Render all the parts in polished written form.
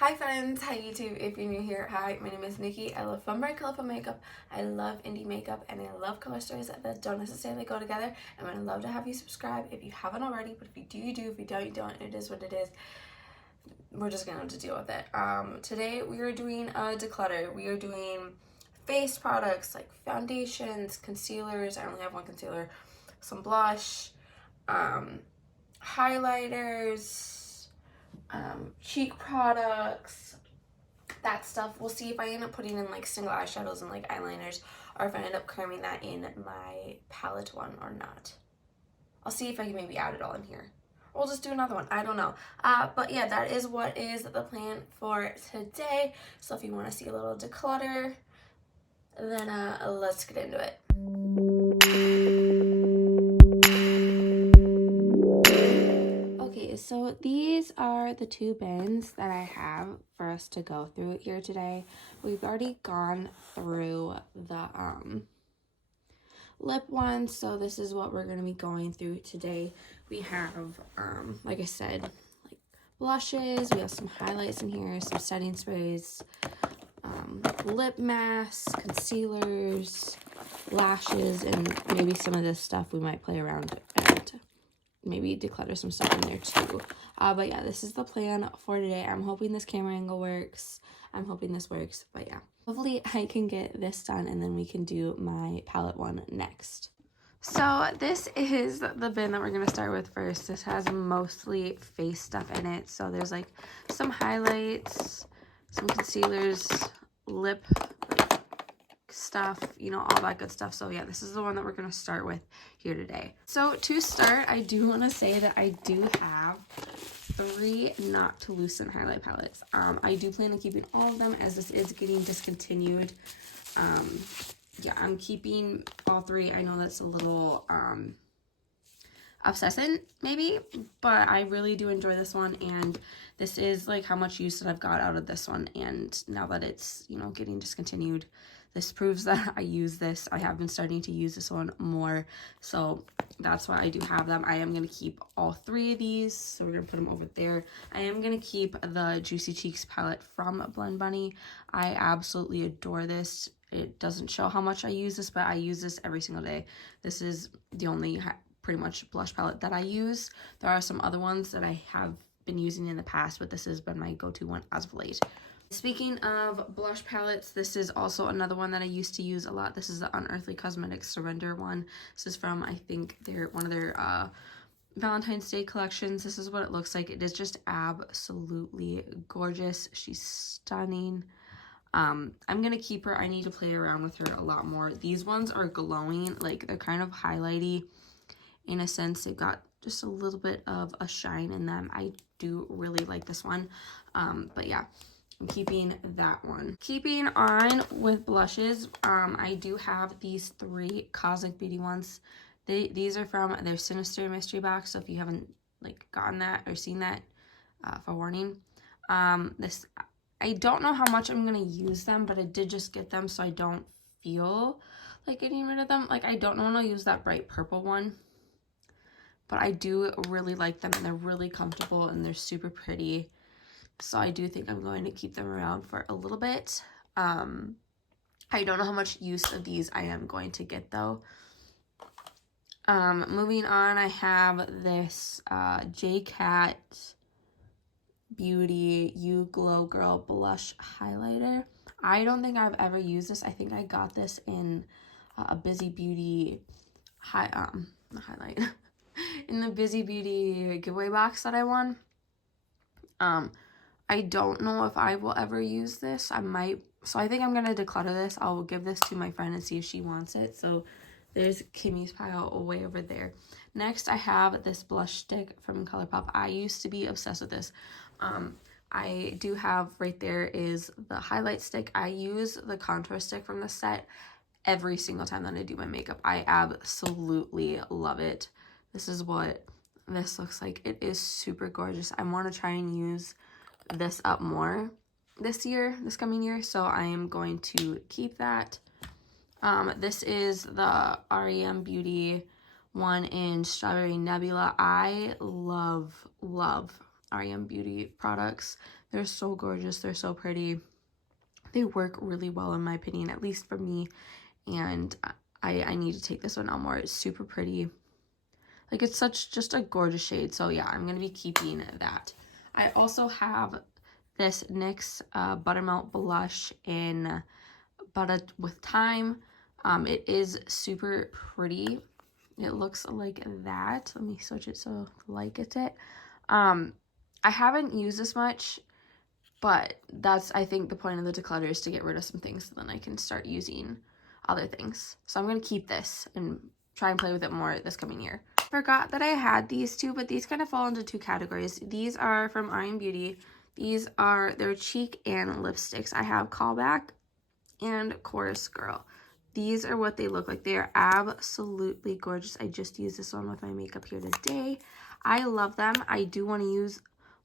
Hi friends, hi YouTube. If you're new here, hi, my name is Nikki. I love fun, bright, colorful makeup. I love indie makeup, and I love color stories that don't necessarily go together. And I'd love to have you subscribe if you haven't already, but if you do, you do. If you don't, you don't. It is what it is. We're just gonna have to deal with it. Today we are doing a declutter. We are doing face products like foundations, concealers. I only have one concealer, some blush, highlighters, cheek products, that stuff. We'll see if I end up putting in like single eyeshadows and like eyeliners, or if I end up cramming that in my palette one or not. I'll see if I can maybe add it all in here. Or we'll just do another one. I don't know. But yeah, that is what is the plan for today. So if you want to see a little declutter, then let's get into it. Okay, so these are the two bins that I have for us to go through here today. We've already gone through the lip ones, so this is what we're going to be going through today. We have, like I said, like blushes, we have some highlights in here, some setting sprays, lip masks, concealers, lashes, and maybe some of this stuff we might play around and maybe declutter some stuff in there too. But yeah, this is the plan for today. I'm hoping this camera angle works. I'm hoping this works, but yeah. Hopefully I can get this done and then we can do my palette one next. So this is the bin that we're going to start with first. This has mostly face stuff in it. So there's like some highlights, some concealers, lip stuff, you know, all that good stuff. So yeah, this is the one that we're going to start with here today. So to start, I do want to say that I do have 3 not to loosen highlight palettes. I do plan on keeping all of them as this is getting discontinued. Yeah, I'm keeping all 3. I know that's a little obsessing maybe, but I really do enjoy this one, and this is like how much use that I've got out of this one. And now that it's, you know, getting discontinued, this proves that I use this. I have been starting to use this one more, so that's why I do have them. I am going to keep all 3 of these, so we're going to put them over there. I am going to keep the Juicy Cheeks palette from Blend Bunny. I absolutely adore this. It doesn't show how much I use this, but I use this every single day. This is the only pretty much blush palette that I use. There are some other ones that I have been using in the past, but this has been my go-to one as of late. Speaking of blush palettes, this is also another one that I used to use a lot. This is the Unearthly Cosmetics Surrender one. This is from, I think, one of their Valentine's Day collections. This is what it looks like. It is just absolutely gorgeous. She's stunning. I'm gonna keep her. I need to play around with her a lot more. These ones are glowing, like they're kind of highlighty in a sense. They've got just a little bit of a shine in them. I do really like this one. But yeah, I'm keeping that one. Keeping on with blushes, I do have these 3 Cosmic Beauty ones. These are from their Sinister Mystery Box, so if you haven't like gotten that or seen that, forewarning. I don't know how much I'm gonna use them, but I did just get them, so I don't feel like getting rid of them. Like, I don't know when I'll use that bright purple one, but I do really like them, and they're really comfortable, and they're super pretty. So I do think I'm going to keep them around for a little bit. I don't know how much use of these I am going to get, though. Moving on, I have this J-Cat Beauty You Glow Girl Blush Highlighter. I don't think I've ever used this. I think I got this in a Busy Beauty not highlight in the Busy Beauty giveaway box that I won. I don't know if I will ever use this. I might. So I think I'm going to declutter this. I'll give this to my friend and see if she wants it. So there's Kimmy's pile way over there. Next, I have this blush stick from ColourPop. I used to be obsessed with this. I do have right there is the highlight stick. I use the contour stick from the set every single time that I do my makeup. I absolutely love it. This is what this looks like. It is super gorgeous. I want to try and use this up more this coming year, so I am going to keep that. This is the REM Beauty one in Strawberry Nebula. I love REM Beauty products. They're so gorgeous. They're so pretty. They work really well in my opinion, at least for me. And I need to take this one out more. It's super pretty. Like, it's just a gorgeous shade. So yeah, I'm going to be keeping that. I also have this NYX Buttermelt Blush in Butter with Thyme. It is super pretty. It looks like that. Let me switch it so the light gets it. I haven't used this much, but that's, I think, the point of the declutter is to get rid of some things so then I can start using other things. So I'm going to keep this and try and play with it more this coming year. Forgot that I had these two, but these kind of fall into two categories. These are from Beauty. These are their cheek and lipsticks. I have Callback and Chorus Girl. These are what they look like. They are absolutely gorgeous. I just used this one with my makeup here today. I love them. I do want to use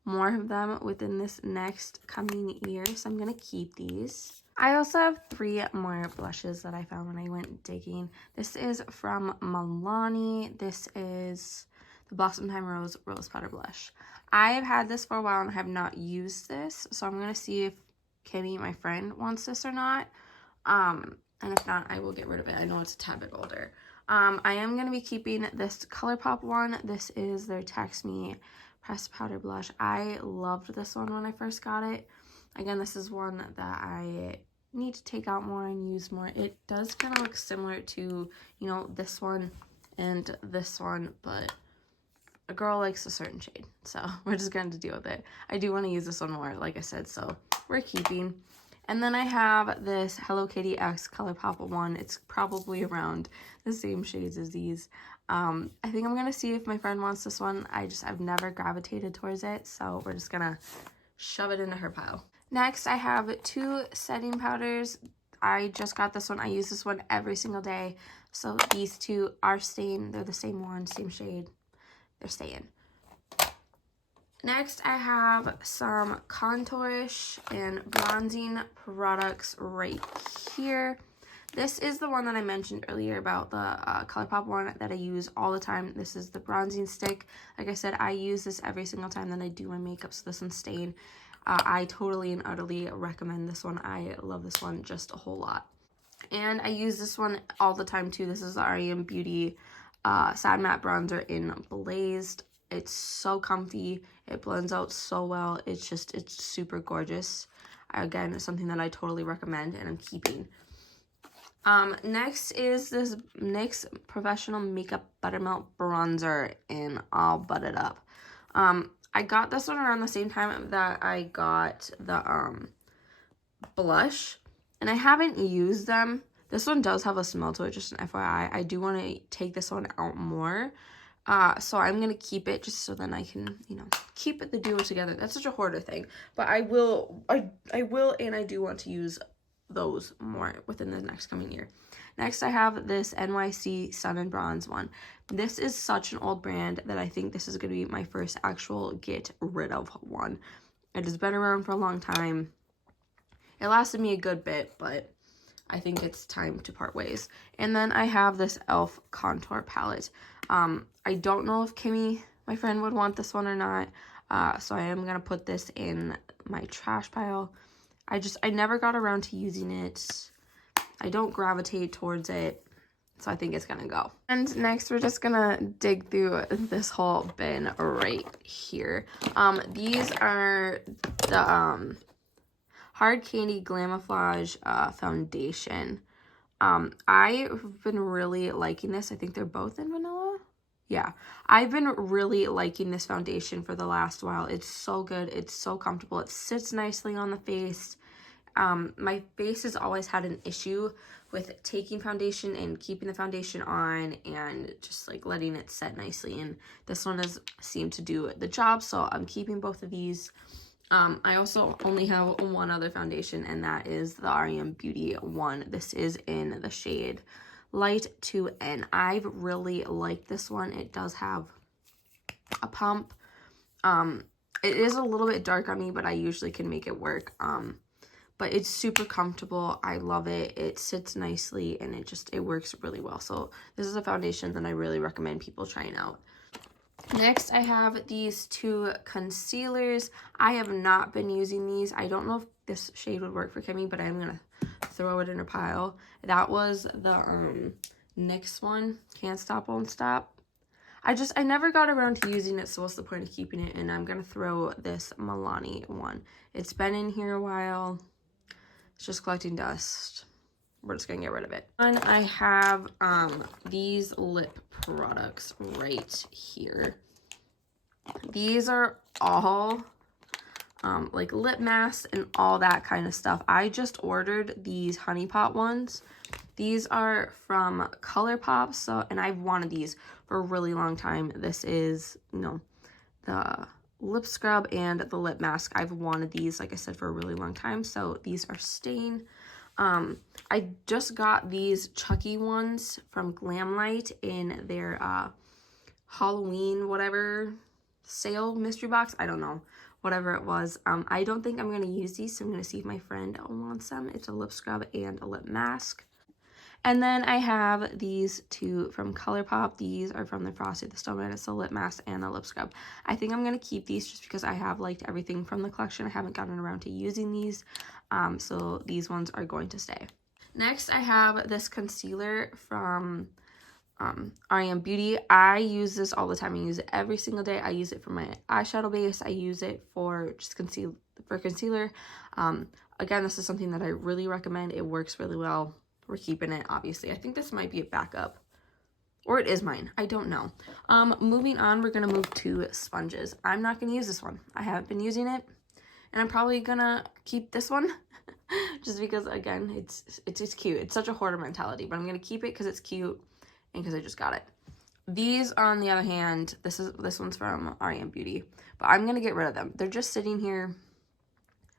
more of them within this next coming year, so I'm going to keep these. I also have 3 more blushes that I found when I went digging. This is from Milani. This is the Blossom Time Rose Powder Blush. I have had this for a while and I have not used this, so I'm going to see if Kimmy, my friend, wants this or not. And if not, I will get rid of it. I know it's a tad bit older. I am going to be keeping this ColourPop one. This is their Text Me Pressed Powder Blush. I loved this one when I first got it. Again, this is one that I need to take out more and use more. It does kind of look similar to, you know, this one and this one, but a girl likes a certain shade, so we're just going to deal with it. I do want to use this one more, like I said, so we're keeping. And then I have this Hello Kitty X ColourPop one. It's probably around the same shades as these. I think I'm going to see if my friend wants this one. I've never gravitated towards it, so we're just going to shove it into her pile. Next, I have 2 setting powders. I just got this one. I use this one every single day. So these 2 are staying. They're the same one, same shade. They're staying. Next, I have some contourish and bronzing products right here. This is the one that I mentioned earlier about the ColourPop one that I use all the time. This is the bronzing stick. Like I said, I use this every single time that I do my makeup, so this one's staying. I totally and utterly recommend this one. I love this one just a whole lot. And I use this one all the time too. This is the Beauty Sad Matte Bronzer in Blazed. It's so comfy. It blends out so well. It's super gorgeous. Again, it's something that I totally recommend and I'm keeping. Next is this NYX Professional Makeup Buttermelt Bronzer in All Buttered Up. I got this one around the same time that I got the blush, and I haven't used them. This one does have a smell to it, just an FYI. I do want to take this one out more. So I'm going to keep it just so then I can, you know, keep the duo together. That's such a hoarder thing. But I will and I do want to use those more within the next coming year. Next, I have this NYC Sun and Bronze one. This is such an old brand that I think this is going to be my first actual get rid of one. It has been around for a long time. It lasted me a good bit, but I think it's time to part ways. And then I have this e.l.f. contour palette. I don't know if Kimmy, my friend, would want this one or not. So I am going to put this in my trash pile. I never got around to using it. I don't gravitate towards it. So I think it's going to go. And next we're just going to dig through this whole bin right here. These are the Hard Candy Glamouflage foundation. I've been really liking this. I think they're both in vanilla. Yeah, I've been really liking this foundation for the last while. It's so good. It's so comfortable. It sits nicely on the face. My face has always had an issue with taking foundation and keeping the foundation on and just like letting it set nicely. And this one has seemed to do the job. So I'm keeping both of these. I also only have one other foundation, and that is the Beauty one. This is in the shade Light 2N. I've really liked this one. It does have a pump. It is a little bit dark on me, but I usually can make it work. But it's super comfortable. I love it. It sits nicely, and it works really well. So this is a foundation that I really recommend people trying out. Next, I have these two concealers. I have not been using these. I don't know if this shade would work for Kimmy, but I'm going to throw it in her pile. That was the NYX one, Can't Stop, Won't Stop. I never got around to using it, so what's the point of keeping it? And I'm going to throw this Milani one. It's been in here a while. It's just collecting dust. We're just going to get rid of it. And I have these lip products right here. These are all like lip masks and all that kind of stuff. I just ordered these Honey Pot ones. These are from ColourPop, and I've wanted these for a really long time. This is, you know, the lip scrub and the lip mask. I've wanted these, like I said, for a really long time, so these are staying. I just got these Chucky ones from Glamlight in their Halloween whatever sale mystery box. I don't know, whatever it was. I don't think I'm going to use these, so I'm going to see if my friend wants them. It's a lip scrub and a lip mask. And then I have these two from ColourPop. These are from the Frosty the Snowman. It's a lip mask and a lip scrub. I think I'm going to keep these just because I have liked everything from the collection. I haven't gotten around to using these, so these ones are going to stay. Next, I have this concealer from I Beauty. I use this all the time. I use it every single day. I use it for my eyeshadow base. I use it for just concealer. Again, this is something that I really recommend. It works really well. We're keeping it, obviously. I think this might be a backup. Or it is mine. I don't know. Moving on, we're going to move to sponges. I'm not going to use this one. I haven't been using it. And I'm probably going to keep this one. Just because, again, it's cute. It's such a hoarder mentality. But I'm going to keep it because it's cute. And because I just got it. These, on the other hand, this one's from Beauty. But I'm going to get rid of them. They're just sitting here.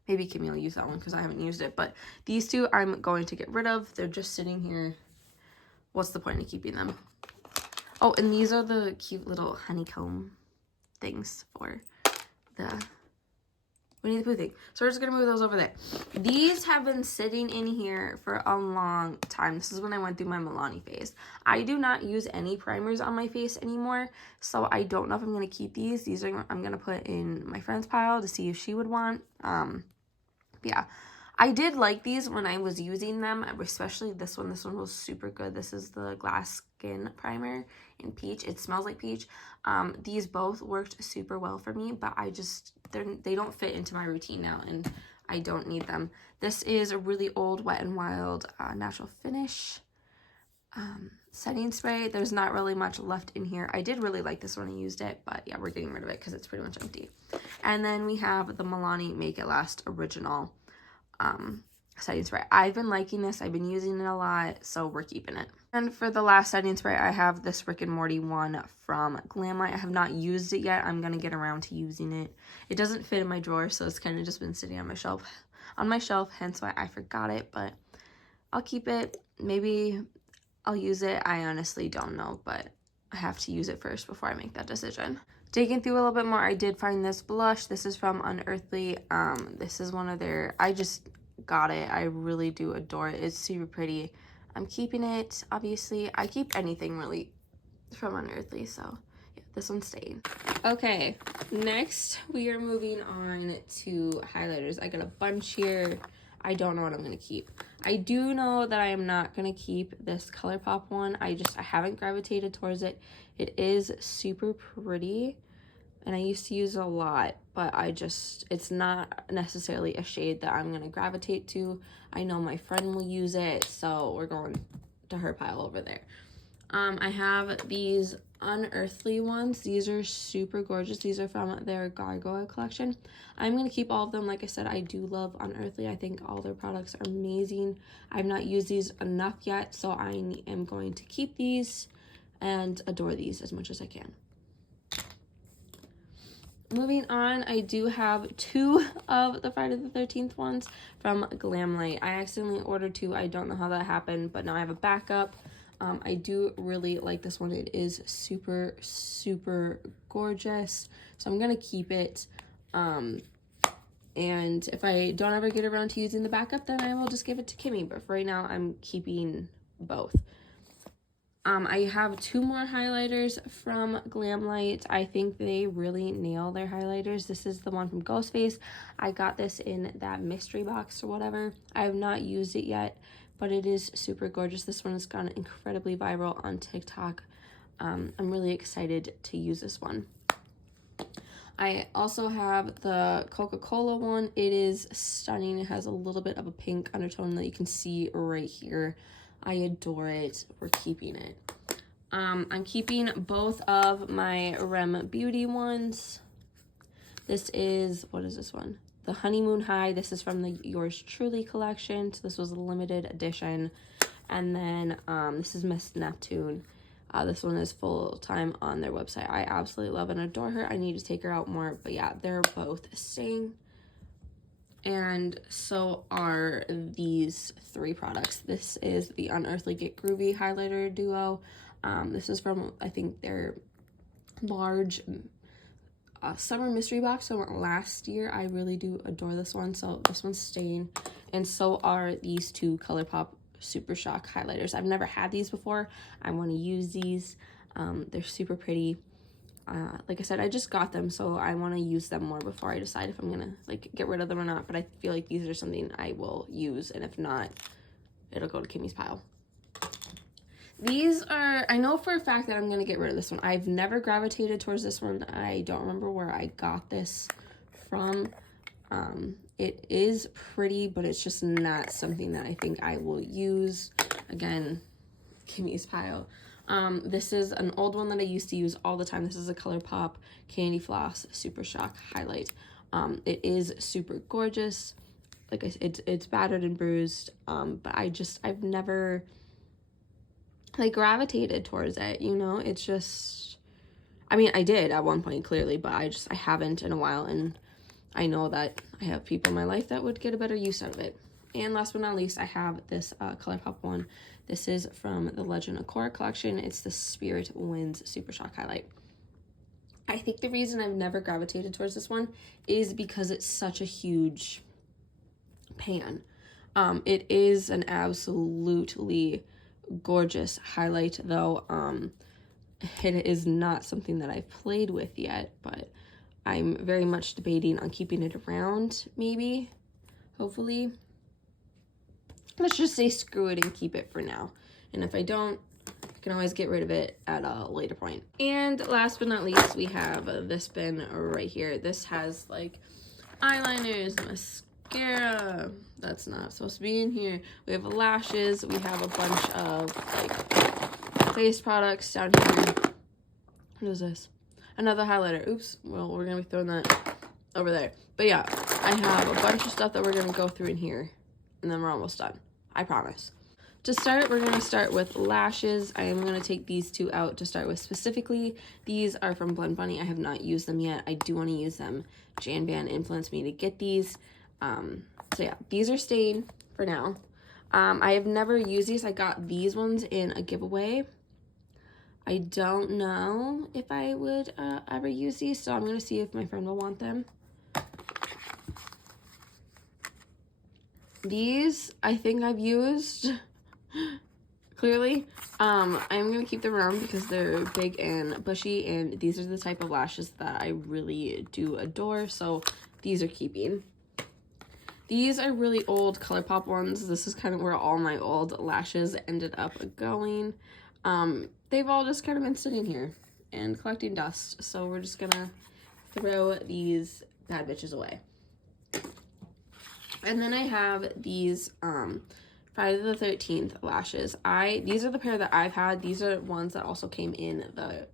Maybe Kimmy will use that one because I haven't used it. But these two I'm going to get rid of. They're just sitting here. What's the point of keeping them? Oh, and these are the cute little honeycomb things for the Winnie the Pooh thing. So we're just going to move those over there. These have been sitting in here for a long time. This is when I went through my Milani phase. I do not use any primers on my face anymore. So I don't know if I'm going to keep these. These are I'm going to put in my friend's pile to see if she would want. Yeah, I did like these when I was using them, especially this one. This one was super good. This is the Glass Skin Primer in Peach. It smells like peach. These both worked super well for me, but they don't fit into my routine now, and I don't need them. This is a really old Wet n Wild Natural Finish setting spray. There's not really much left in here. I did really like this when I used it, but yeah, we're getting rid of it because it's pretty much empty. And then we have the Milani Make It Last Original setting spray. I've been liking this. I've been using it a lot, so we're keeping it. And for the last setting spray, I have this Rick and Morty one from Glamlight. I have not used it yet. I'm going to get around to using it. It doesn't fit in my drawer, so it's kind of just been sitting on my shelf, hence why I forgot it, but I'll keep it. Maybe I'll use it. I honestly don't know, but I have to use it first before I make that decision. Digging through a little bit more, I did find this blush. This is from Unearthly. This is one of their, I just got it. I really do adore it. It's super pretty. I'm keeping it, obviously. I keep anything really from Unearthly, so yeah, this one's staying. Okay, next we are moving on to highlighters. I got a bunch here. I don't know what I'm going to keep. I do know that I am not going to keep this ColourPop one. I haven't gravitated towards it. It is super pretty, and I used to use it a lot, but it's not necessarily a shade that I'm going to gravitate to. I know my friend will use it, so we're going to her pile over there. I have these Unearthly ones. These are super gorgeous. These are from their Gargoyle collection. I'm going to keep all of them. Like I said, I do love Unearthly. I think all their products are amazing. I've not used these enough yet, so I am going to keep these and adore these as much as I can. Moving on, I do have two of the Friday the 13th ones from Glamlight. I accidentally ordered two. I don't know how that happened, but now I have a backup. I do really like this one. It is super, super gorgeous. So I'm going to keep it. And if I don't ever get around to using the backup, then I will just give it to Kimmy. But for right now, I'm keeping both. I have 2 more highlighters from Glamlight. I think they really nail their highlighters. This is the one from Ghostface. I got this in that mystery box or whatever. I have not used it yet, but it is super gorgeous. This one has gone incredibly viral on TikTok. I'm really excited to use this one. I also have the Coca-Cola one. It is stunning. It has a little bit of a pink undertone that you can see right here. I adore it. We're keeping it. I'm keeping both of my Rem Beauty ones. This is, what is this one? The Honeymoon High. This is from the Yours Truly collection. So this was a limited edition. And then this is Miss Neptune. This one is full-time on their website. I absolutely love and adore her. I need to take her out more. But yeah, they're both staying. And so are these 3 products. This is the Unearthly Get Groovy Highlighter Duo. This is from, I think, their large summer mystery box from last year. I really do adore this one. So this one's staying. And so are these 2 ColourPop Super Shock highlighters. I've never had these before. I want to use these. They're super pretty. Like I said, I just got them, so I want to use them more before I decide if I'm gonna like get rid of them or not. But I feel like these are something I will use, and if not, it'll go to Kimmy's pile. These are, I know for a fact that I'm gonna get rid of this one. I've never gravitated towards this one. I don't remember where I got this from. It is pretty, but it's just not something that I think I will use. Again, Kimmy's pile. This is an old one that I used to use all the time. This is a ColourPop Candy Floss Super Shock highlight. It is super gorgeous. Like I said, it's battered and bruised. But I've never like gravitated towards it, you know? It's just, I mean, I did at one point clearly, but I haven't in a while, and I know that I have people in my life that would get a better use out of it. And last but not least, I have this ColourPop one. This is from the Legend of Korra collection. It's the Spirit Winds Super Shock highlight. I think the reason I've never gravitated towards this one is because it's such a huge pan. It is an absolutely gorgeous highlight, though. It is not something that I've played with yet, but I'm very much debating on keeping it around, maybe, hopefully. Let's just say screw it and keep it for now. And if I don't, I can always get rid of it at a later point. And last but not least, we have this bin right here. This has like eyeliners, mascara. That's not supposed to be in here. We have lashes. We have a bunch of like face products down here. What is this? Another highlighter. Oops. Well, we're going to be throwing that over there. But yeah, I have a bunch of stuff that we're going to go through in here. And then we're almost done. I promise. To start, we're going to start with lashes. I am going to take these 2 out to start with specifically. These are from Blend Bunny. I have not used them yet. I do want to use them. Jan Van influenced me to get these. So yeah, these are staying for now. I have never used these. I got these ones in a giveaway. I don't know if I would ever use these, so I'm going to see if my friend will want them. These, I think I've used, clearly. I'm going to keep them around because they're big and bushy, and these are the type of lashes that I really do adore, so these are keeping. These are really old ColourPop ones. This is kind of where all my old lashes ended up going. They've all just kind of been sitting here and collecting dust, so we're just gonna throw these bad bitches away. And then I have these Friday the 13th lashes. These are the pair that I've had. These are ones that also came in the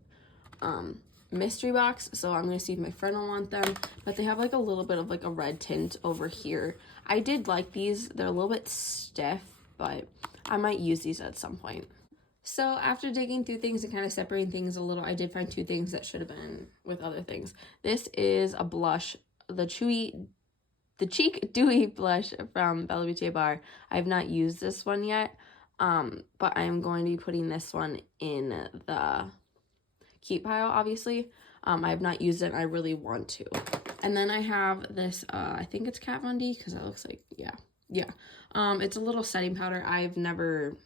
mystery box, so I'm gonna see if my friend will want them. But they have like a little bit of like a red tint over here. I did like these. They're a little bit stiff, but I might use these at some point. So after digging through things and kind of separating things a little, I did find 2 things that should have been with other things. This is a blush, the Cheek Dewy blush from Bella Beauty Bar. I have not used this one yet, but I'm going to be putting this one in the keep pile, obviously. I have not used it, and I really want to. And then I have this, I think it's Kat Von D, because it looks like, yeah. It's a little setting powder. I've never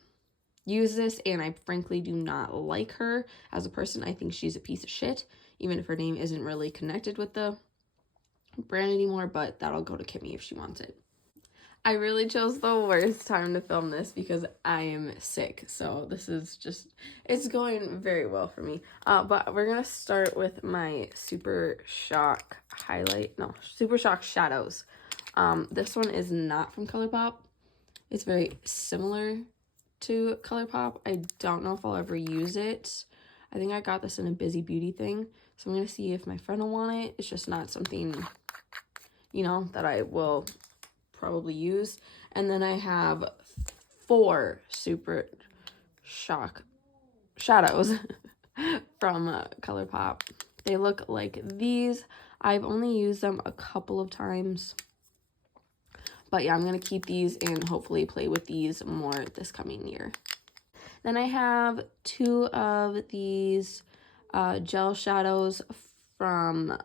use this, and I frankly do not like her as a person. I think she's a piece of shit, even if her name isn't really connected with the brand anymore, but that'll go to Kimmy if she wants it. I really chose the worst time to film this because I am sick, so this is just, it's going very well for me. But we're gonna start with my Super Shock Shadows. This one is not from ColourPop. It's very similar to ColourPop. I don't know if I'll ever use it. I think I got this in a Busy Beauty thing, so I'm gonna see if my friend will want it. It's just not something, you know, that I will probably use. And then I have 4 Super Shock Shadows from ColourPop. They look like these. I've only used them a couple of times, but yeah, I'm gonna keep these and hopefully play with these more this coming year. Then I have 2 of these gel shadows from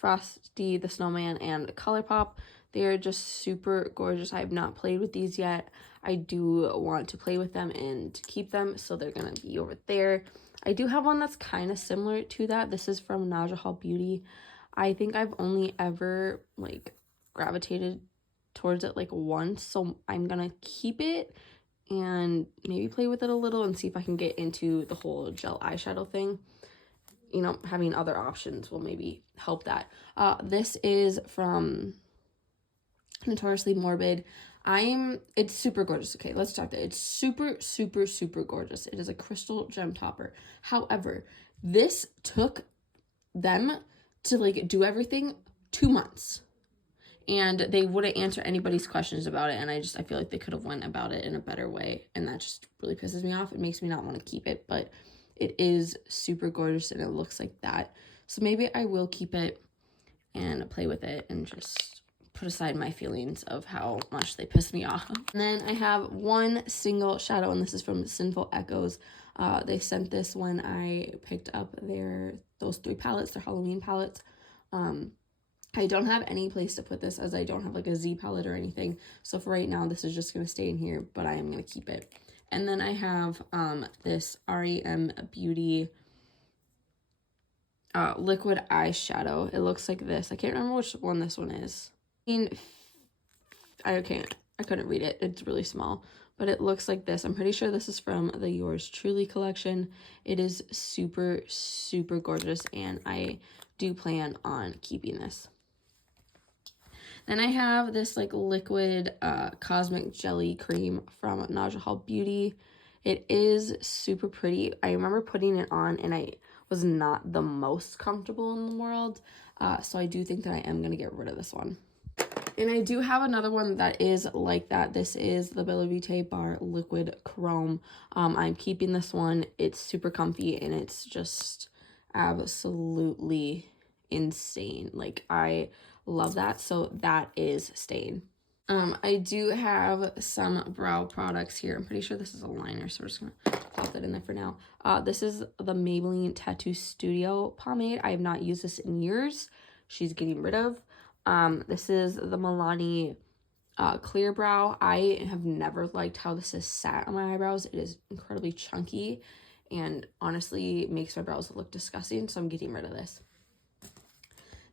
Frosty the Snowman and ColourPop. They are just super gorgeous. I have not played with these yet. I do want to play with them and keep them, so they're gonna be over there. I do have one that's kind of similar to that. This is from Najahal Beauty. I think I've only ever like gravitated towards it like once, so I'm gonna keep it and maybe play with it a little and see if I can get into the whole gel eyeshadow thing. You know, having other options will maybe help that. This is from Notoriously Morbid. It's super gorgeous. Okay, let's start there. It's super, super, super gorgeous. It is a crystal gem topper. However, this took them to like do everything 2 months. And they wouldn't answer anybody's questions about it, and I feel like they could have went about it in a better way, and that just really pisses me off. It makes me not want to keep it, but it is super gorgeous, and it looks like that. So maybe I will keep it and play with it and just put aside my feelings of how much they piss me off. And then I have one single shadow, and this is from Sinful Echoes. They sent this when I picked up those 3 palettes, their Halloween palettes. I don't have any place to put this as I don't have like a Z palette or anything. So for right now, this is just going to stay in here, but I am going to keep it. And then I have this REM Beauty liquid eyeshadow. It looks like this. I can't remember which one this one is. I couldn't read it. It's really small, but it looks like this. I'm pretty sure this is from the Yours Truly collection. It is super, super gorgeous, and I do plan on keeping this. Then I have this like liquid cosmic jelly cream from Najahal Beauty. It is super pretty. I remember putting it on and I was not the most comfortable in the world. So I do think that I am going to get rid of this one. And I do have another one that is like that. This is the Bella Vita Bar Liquid Chrome. I'm keeping this one. It's super comfy and it's just absolutely insane. Like, I love that. So that is staying. I do have some brow products here. I'm pretty sure this is a liner, so we're just gonna pop that in there for now. This is the Maybelline Tattoo Studio pomade. I have not used this in years. She's getting rid of. This is the Milani Clear Brow. I have never liked how this is sat on my eyebrows. It is incredibly chunky and honestly makes my brows look disgusting, so I'm getting rid of this.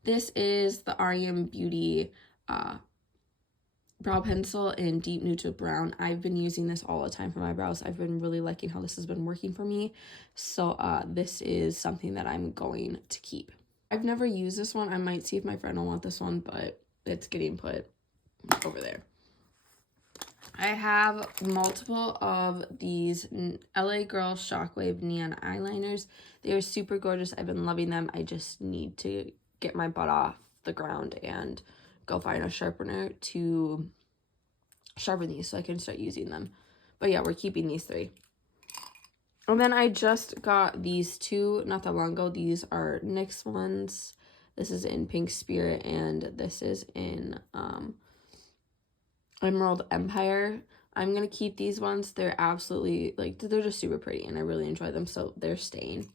This is the REM Beauty brow pencil in deep neutral brown. I've been using this all the time for my brows. I've been really liking how this has been working for me. So this is something that I'm going to keep. I've never used this one. I might see if my friend will want this one, but it's getting put over there. I have multiple of these LA Girl Shockwave Neon Eyeliners. They are super gorgeous. I've been loving them. I just need to get my butt off the ground and go find a sharpener to sharpen these so I can start using them. But yeah, we're keeping these 3. And then I just got these 2 not that long ago. These are NYX ones. This is in Pink Spirit and this is in Emerald Empire. I'm going to keep these ones. They're absolutely, like, they're just super pretty and I really enjoy them, so they're staying.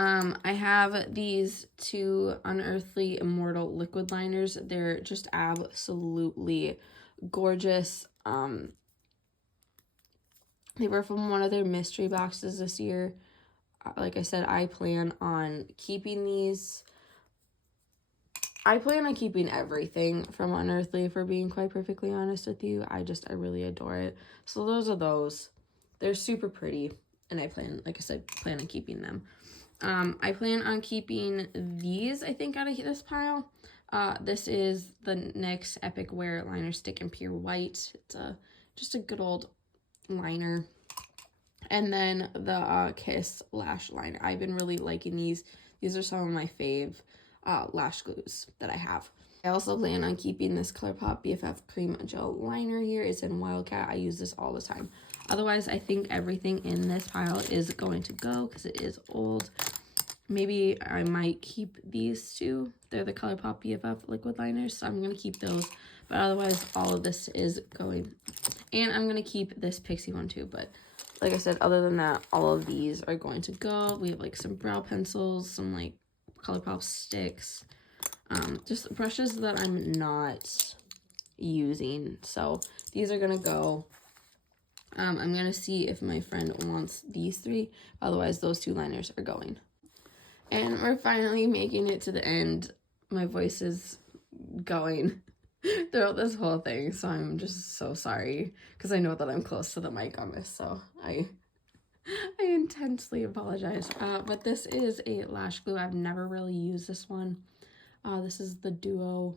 I have these 2 Unearthly Immortal liquid liners. They're just absolutely gorgeous. They were from one of their mystery boxes this year. Like I said, I plan on keeping these. I plan on keeping everything from Unearthly, if we're being quite perfectly honest with you. I really adore it. So those are those. They're super pretty, and I plan, like I said, plan on keeping them. I plan on keeping these, I think, out of this pile. This is the NYX Epic Wear Liner Stick in Pure White. It's just a good old liner. And then the Kiss Lash Liner. I've been really liking these. These are some of my fave lash glues that I have. I also plan on keeping this ColourPop BFF Cream Gel Liner here. It's in Wildcat. I use this all the time. Otherwise, I think everything in this pile is going to go because it is old. Maybe I might keep these two. They're the ColourPop BFF liquid liners, so I'm going to keep those. But otherwise, all of this is going. And I'm going to keep this Pixie one too. But like I said, other than that, all of these are going to go. We have like some brow pencils, some like ColourPop sticks. Just brushes that I'm not using. So these are going to go. I'm going to see if my friend wants these three. Otherwise, those two liners are going. And we're finally making it to the end. My voice is going throughout this whole thing, so I'm just so sorry because I know that I'm close to the mic on this, so I intensely apologize. But this is a lash glue. I've never really used this one. This is the Duo.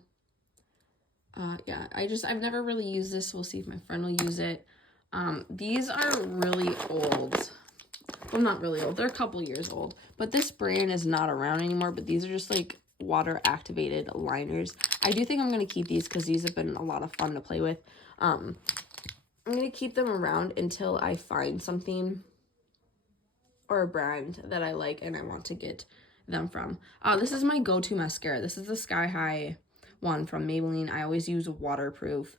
Yeah, I've never really used this. We'll see if my friend will use it. These are really old. Well, not really old. They're a couple years old. But this brand is not around anymore. But these are just like water activated liners. I do think I'm going to keep these because these have been a lot of fun to play with. I'm going to keep them around until I find something or a brand that I like and I want to get them from. This is my go-to mascara. This is the Sky High one from Maybelline. I always use waterproof.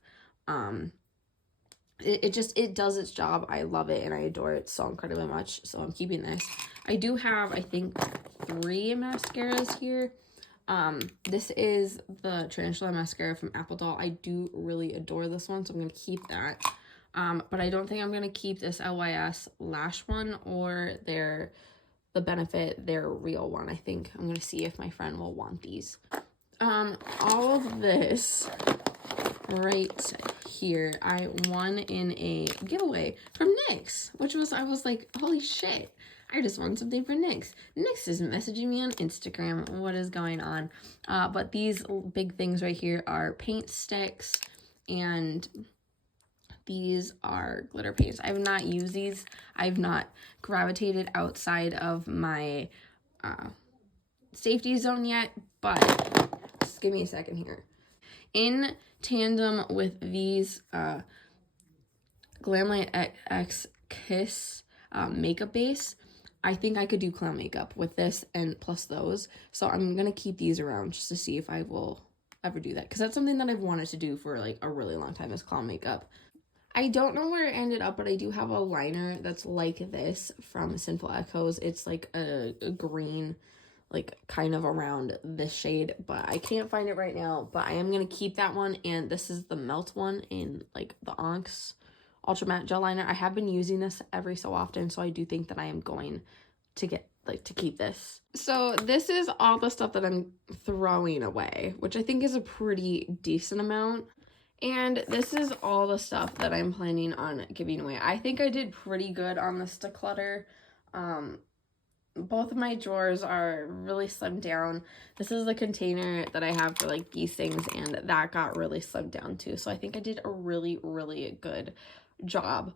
It does its job. I love it and I adore it so incredibly much. So I'm keeping this. I do have, I think, 3 mascaras here. This is the Tarantula mascara from Apple Doll. I do really adore this one, so I'm going to keep that. But I don't think I'm going to keep this LYS Lash one or their real one. I think I'm going to see if my friend will want these. All of this right here, I won in a giveaway from NYX, which was, I was like, holy shit, I just won something for NYX. NYX is messaging me on Instagram. What is going on? But these big things right here are paint sticks, and these are glitter paints. I have not used these. I've not gravitated outside of my safety zone yet, but just give me a second here. In tandem with these Glamlight X Kiss makeup base, I think I could do clown makeup with this and plus those. So I'm going to keep these around just to see if I will ever do that. Because that's something that I've wanted to do for like a really long time, is clown makeup. I don't know where it ended up, but I do have a liner that's like this from Sinful Echoes. It's like a green, like kind of around this shade, but I can't find it right now. But I am going to keep that one. And this is the Melt one in like the Onyx Ultra Matte Gel Liner. I have been using this every so often, so I do think that I am going to get to keep this. So this is all the stuff that I'm throwing away, which I think is a pretty decent amount. And this is all the stuff that I'm planning on giving away. I think I did pretty good on this declutter. Both of my drawers are really slimmed down. This is the container that I have for like these things, and that got really slimmed down too. So I think I did a really, really good job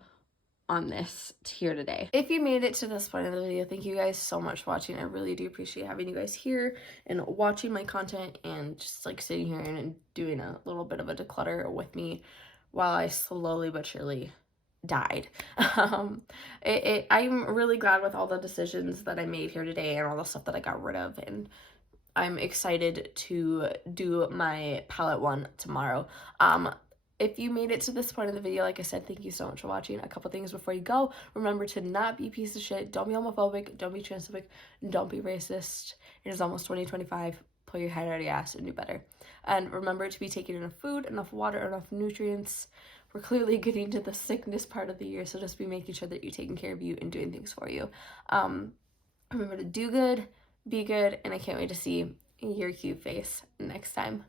on this here today. If you made it to this point of the video, thank you guys so much for watching. I really do appreciate having you guys here and watching my content and just like sitting here and doing a little bit of a declutter with me while I slowly but surely died. I'm really glad with all the decisions that I made here today and all the stuff that I got rid of, and I'm excited to do my palette one tomorrow. If you made it to this point of the video, like I said, thank you so much for watching. A couple things before you go. Remember to not be a piece of shit. Don't be homophobic. Don't be transphobic. Don't be racist. It is almost 2025. pull your head out of your ass and do better. And remember to be taking enough food, enough water, enough nutrients. We're clearly getting to the sickness part of the year, so just be making sure that you're taking care of you and doing things for you. Remember to do good, be good, and I can't wait to see your cute face next time.